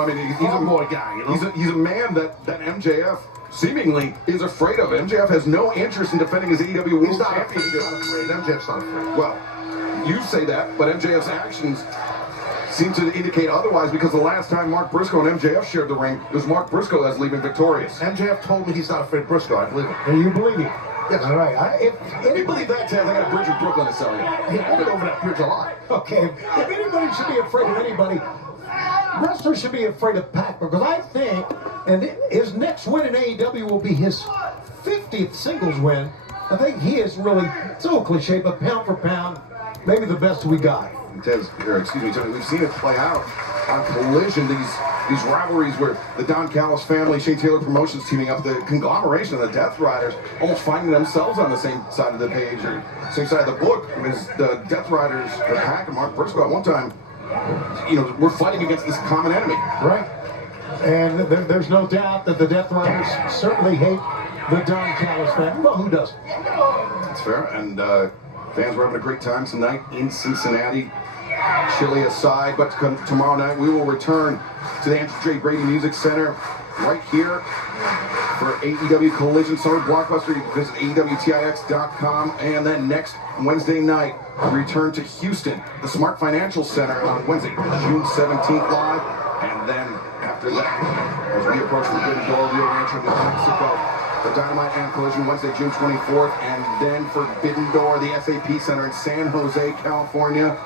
I mean, he's a boy guy. You know, he's a man that MJF seemingly is afraid of. MJF has no interest in defending his AEW World Championship. He's not afraid. MJF's not afraid. Well, you say that, but MJF's actions seem to indicate otherwise, because the last time Mark Briscoe and MJF shared the ring, it was Mark Briscoe that's leaving victorious. MJF told me he's not afraid of Briscoe. I believe it. And you believe it? Yes. All right. If you believe that, Taz, I got a bridge in Brooklyn to sell you. I've been over that bridge a lot. Okay. If anybody should be afraid of anybody, wrestlers should be afraid of Pac, because I think, and his next win in AEW will be his 50th singles win. I think he is really, so cliche, but pound for pound, maybe the best we got. Tony, we've seen it play out on Collision, these rivalries where the Don Callis family, Shane Taylor Promotions teaming up, the conglomeration of the Death Riders almost finding themselves on the same side of the page or same side of the book, because the Death Riders, the Pac and Mark Briscoe, at one time, we're fighting against this common enemy. Right. And there's no doubt that the Death Riders certainly hate the Don Callis family. Well, who doesn't? That's fair. And fans were having a great time tonight in Cincinnati. Chilly aside, but tomorrow night we will return to the Andrew J. Brady Music Center right here for AEW Collision Summer Blockbuster. You can visit AEWTIX.com, and then next Wednesday night we return to Houston, the Smart Financial Center on Wednesday, June 17th live, and then after that, as we approach Forbidden Door, Rio Rancho, New Mexico, the Dynamite and Collision Wednesday, June 24th, and then Forbidden Door, the SAP Center in San Jose, California.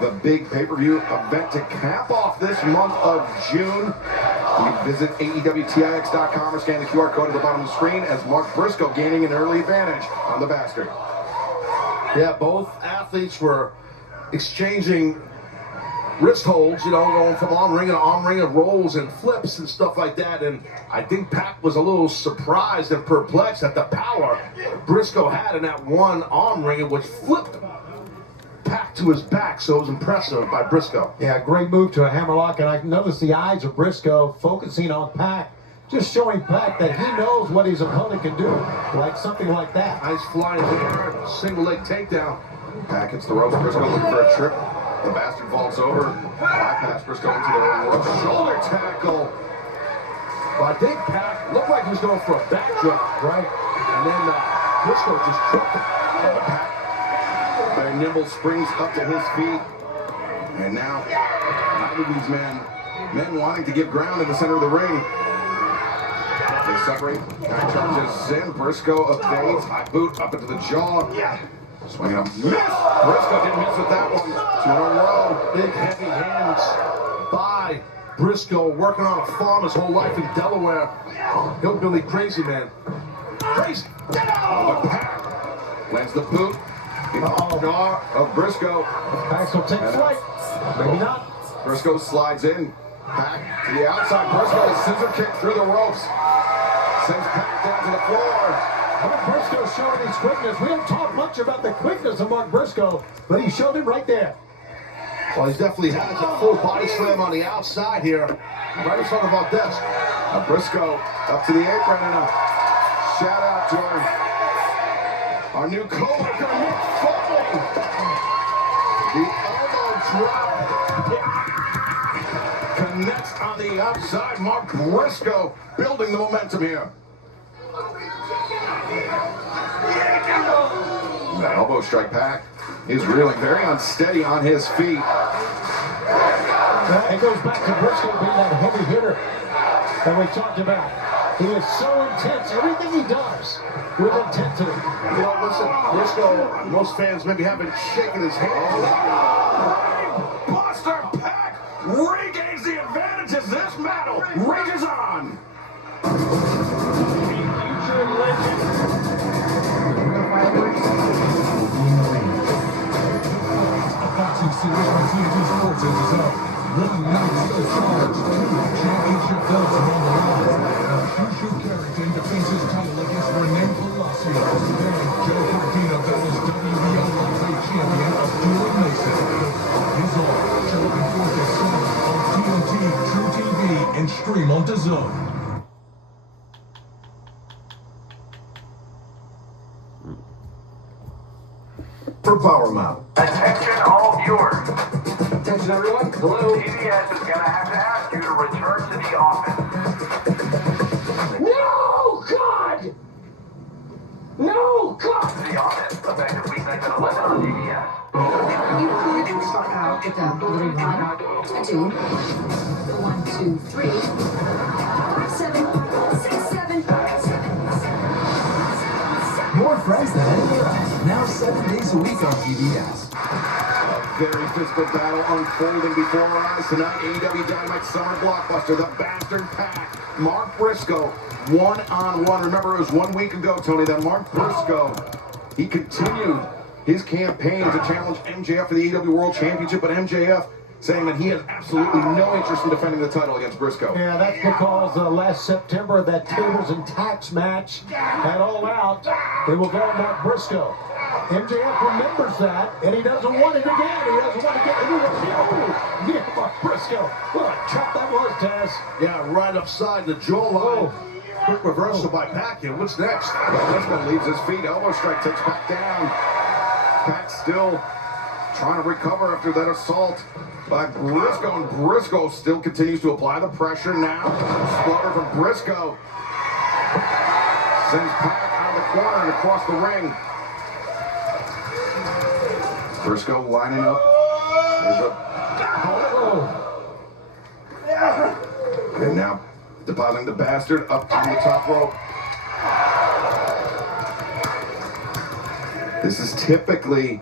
The big pay-per-view event to cap off this month of June. You can visit AEWTIX.com or scan the QR code at the bottom of the screen as Mark Briscoe gaining an early advantage on the Bastard. Yeah, both athletes were exchanging wrist holds, going from arm ring to arm ring and rolls and flips and stuff like that. And I think Pac was a little surprised and perplexed at the power Briscoe had in that one arm ring, which flipped Pac to his back, so it was impressive by Briscoe. Yeah, great move to a hammerlock, and I noticed the eyes of Briscoe focusing on Pac, just showing Pac that he knows what his opponent can do, like something like that. Nice flying there, single leg takedown. Pac hits the ropes, Briscoe looking for a trip. The Bastard vaults over, bypass Briscoe into the rope, shoulder tackle. Well, I think Pac looked like he was going for a backdrop, right? And then Briscoe just dropped it. Pac, very nimble, springs up to his feet. And now, neither of these men wanting to give ground in the center of the ring. They separate. Pac charges in. Briscoe evades. High boot up into the jaw. Swinging up. Miss! Briscoe didn't miss with that one. 2 in a row. Big heavy hands by Briscoe, working on a farm his whole life in Delaware. Hillbilly crazy man. Crazy! But Pac lands the boot in the jaw of Briscoe. Pac will take flight. Maybe not. Briscoe slides in. Pac to the outside. Briscoe scissor kick through the ropes. Sends Pac down to the floor. Mark Briscoe showing his quickness. We don't talk much about the quickness of Mark Briscoe, but he showed it right there. Well, he definitely has a full body slam on the outside here, right in front of our desk. Briscoe up to the apron, and a shout out to our new co-worker, Mick Foley. The elbow drop connects on the outside. Mark Briscoe building the momentum here. That elbow strike. Pac is reeling, very unsteady on his feet. It goes back to Briscoe being that heavy hitter that we talked about. He is so intense. Everything he does with intensity. Listen, Briscoe, most fans maybe haven't shaken his hand. Buster Pac regains the advantage as this battle rages on. Sports is up. One night still charged. Championship belts are on the line. Shushu Carrington defends his title against Rene Palacio. Then Joe Cordina battles WBO lightweight champion Abdullah Mason. His all shall looking forward to Sunday on TNT, True TV, and stream on DAZN. For Power Mount. Attention all viewers. Attention everyone. Hello. TBS is going to have to ask you to return to the office. No, God! No, God! The office, effective weeknight at 11 on CBS. You could start out with a little 1, a 2, a 1, 2, 3, 5, 7, 6, 7, 7. More friends than anywhere else. Now 7 days a week on PBS. Very physical battle unfolding before our eyes tonight. AEW Dynamite Summer Blockbuster. The Bastard Pack. Mark Briscoe, one-on-one. Remember, it was 1 week ago, Tony, that Mark Briscoe, he continued his campaign to challenge MJF for the AEW World Championship, but MJF saying that he has absolutely no interest in defending the title against Briscoe. Yeah, that's because last September, that tables and tax match at All Out, it was all Mark Briscoe. MJF remembers that, and he doesn't want it again. He doesn't want to get anyone. Yeah, Mark Briscoe. What a chop that was, Taz. Yeah, right upside the jawline. Quick reversal by Pac here. What's next? Briscoe leaves his feet. Elbow strike takes Pac down. Pac still trying to recover after that assault by Briscoe, and Briscoe still continues to apply the pressure now. Slaughter from Briscoe. Sends Pac out of the corner and across the ring. Briscoe lining up. And now depositing the Bastard up on the top rope. This is typically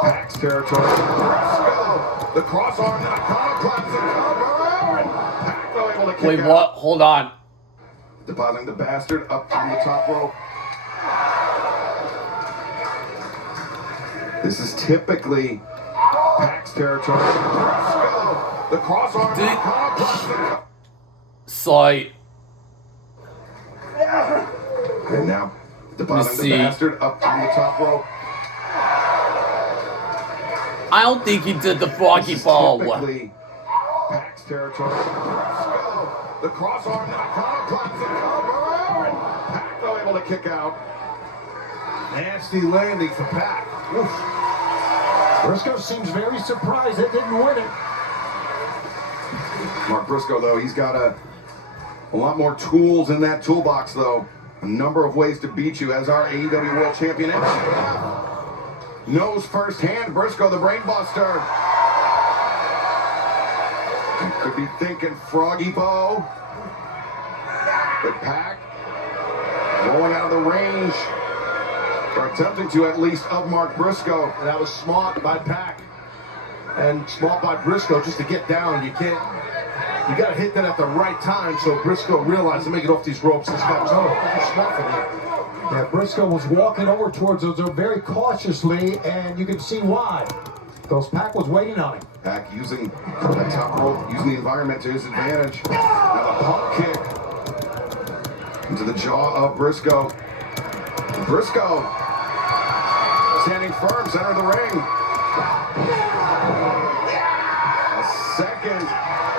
Pac's territory. Briscoe, the crossarm, iconoclast, the cover, and Pac though able to kick Wait, out. what? Hold on. Depositing the Bastard up on the top rope. This is typically Pac's territory. Briscoe, the crossarm, Dude. iconoclast, the cover. Sight. And now depositing the see. Bastard up on the top rope. I don't think he did the froggy ball. Typically Pac's territory. Briscoe, the crossarm, iconoclast, the cover, and Pac though able to kick out. Nasty landing for Pac. Oof. Briscoe seems very surprised they didn't win it. Mark Briscoe, though, he's got a lot more tools in that toolbox, though. A number of ways to beat you as our AEW World Champion. MJF knows firsthand Briscoe, the brainbuster. You could be thinking Froggy Bow. But Pac rolling out of the range, or attempting to at least, of Mark Briscoe. And that was smart by Pac. And smart by Briscoe just to get down. You got to hit that at the right time so Briscoe realized to make it off these ropes and steps. Oh, that's smart for me. Yeah, Briscoe was walking over towards us very cautiously, and you can see why. Because Pac was waiting on him. Pac using that top rope, using the environment to his advantage. Now the pump kick into the jaw of Briscoe. Briscoe standing firm, center of the ring. A second.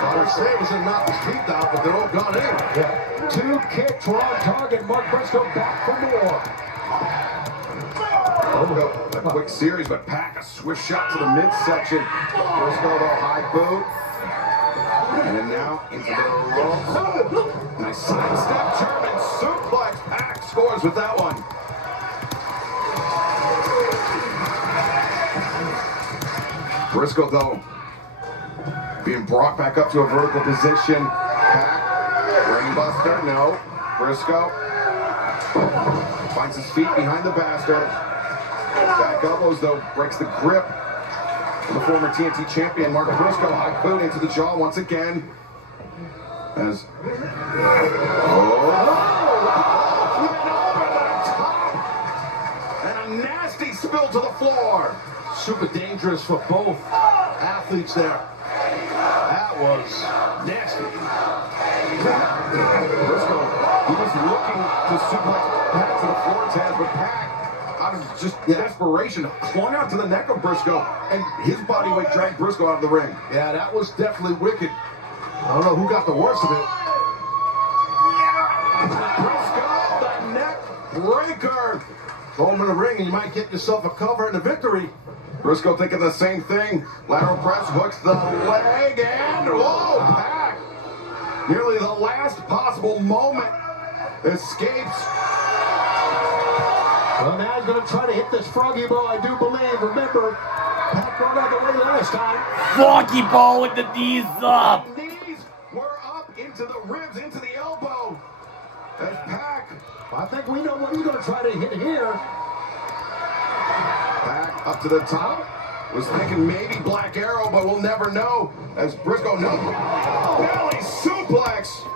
Robert Savers and knocked his teeth out, but they're all gone in. Yeah. 2 kicks were on target. Mark Briscoe back for more. A quick series, but Pac, a swift shot to the midsection. Briscoe, though, high boot. And then now into the ropes. Nice sidestep, German suplex. Pac scores with that one. Briscoe, though, being brought back up to a vertical position. Pac, brainbuster, no. Briscoe finds his feet behind the Bastard. Back elbows, though, breaks the grip of the former TNT champion, Mark Briscoe. High boot into the jaw once again. As and a nasty spill to the floor. Super dangerous for both athletes there. That was nasty. Briscoe, he was looking to suplex Pac to the floor, Taz, but Pac, out of just desperation, clung out to the neck of Briscoe, and his body weight dragged Briscoe out of the ring. Yeah, that was definitely wicked. I don't know who got the worst of it. Briscoe, the neck breaker. Throw him in the ring and you might get yourself a cover and a victory. Briscoe thinking the same thing. Lateral press hooks the leg, and whoa, Pac Nearly the last possible moment escapes. Well, now he's going to try to hit this froggy ball, I do believe. Remember, Pac got out of the way last time. Froggy ball with the knees up. The knees were up into the ribs, into the elbow. As Pac, I think we know what he's going to try to hit here. Pac up to the top. Was thinking maybe Black Arrow, but we'll never know. As Briscoe, no. Belly suplex.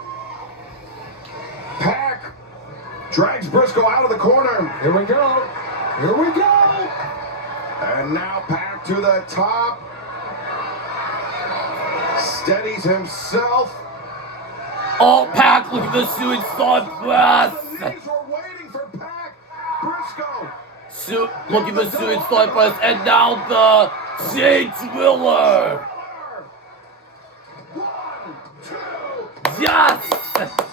Pac drags Briscoe out of the corner. Here we go. Here we go. And now Pac to the top. Steadies himself. Oh, Pac, look at the suicide press. The knees were waiting for Pac. Briscoe. Look at the suicide press, and now the Jay Driller. 1, 2. Yes!